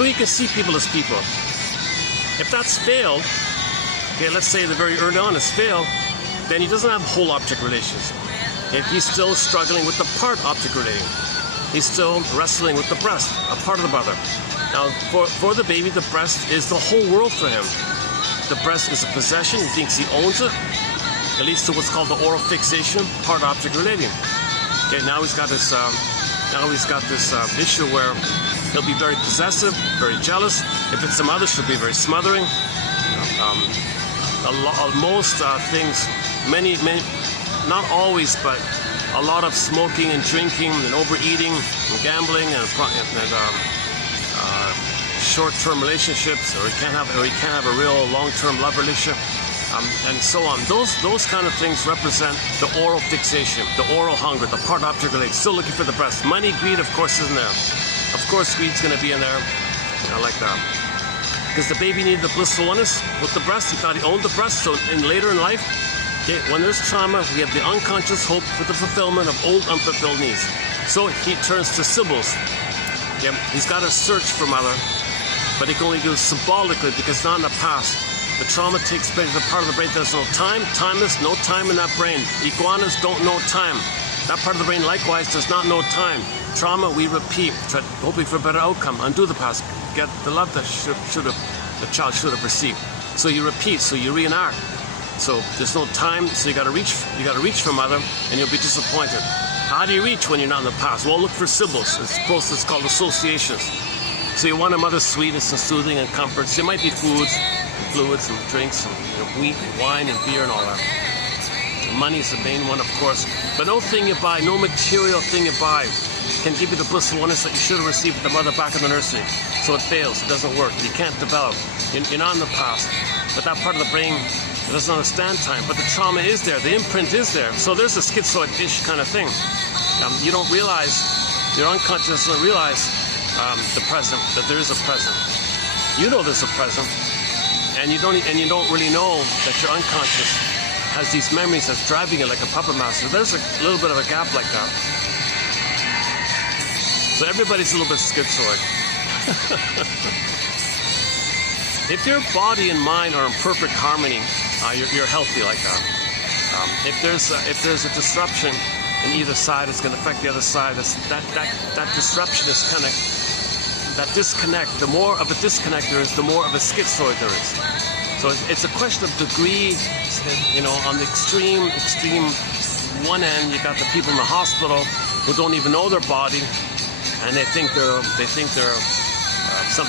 So he can see people as people. If that's failed, okay, let's say the very early on it's failed, then he doesn't have whole object relations. Okay, he's still struggling with the part object relating. He's still wrestling with the breast, a part of the mother. Now, for the baby, the breast is the whole world for him. The breast is a possession. He thinks he owns it. It leads to what's called the oral fixation, part object relating. Okay, now he's got this issue where he'll be very possessive, very jealous. If it's the mother, she'll be very smothering. Most things, many, not always, but a lot of smoking and drinking and overeating and gambling and short-term relationships, or he can't have a real long-term love relationship, and so on. Those kind of things represent the oral fixation, the oral hunger, the part object related. Still looking for the breast. Money, greed, of course, isn't there. Of course, greed's going to be in there. Like that. Because the baby needed the blissful oneness with the breast. He thought he owned the breast. So later in life, okay, when there's trauma, we have the unconscious hope for the fulfillment of old unfulfilled needs. So he turns to symbols. Okay, he's got to search for mother, but he can only do it symbolically because not in the past. The trauma takes place in the part of the brain that has no time, timeless, no time in that brain. Iguanas don't know time. That part of the brain likewise does not know time. Trauma, we repeat, hoping for a better outcome, undo the past, get the love that the child should have received. So you repeat, so you reenact. So there's no time, so you gotta reach for mother, and you'll be disappointed. How do you reach when you're not in the past? Well, look for symbols. It's a process called associations. So you want a mother's sweetness and soothing and comforts. It might be foods, fluids and drinks, and wheat and wine and beer and all that. Money is the main one, of course. But no thing you buy, no material thing you buy can give you the blissful oneness that you should have received with the mother back in the nursery. So it fails, it doesn't work, you can't develop. You're not in the past. But that part of the brain doesn't understand time. But the trauma is there, the imprint is there. So there's a schizoid-ish kind of thing. You don't realize, your unconscious doesn't realize the present, that there is a present. You know there's a present, and you don't really know that your unconscious has these memories that's driving it like a puppet master. There's a little bit of a gap like that. So everybody's a little bit schizoid. If your body and mind are in perfect harmony, you're healthy like that. If there's a disruption in either side, it's going to affect the other side. That disruption is kind of that disconnect. The more of a disconnect there is, the more of a schizoid there is. So it's a question of degree. On the extreme one end, you got the people in the hospital who don't even know their body, and they think they're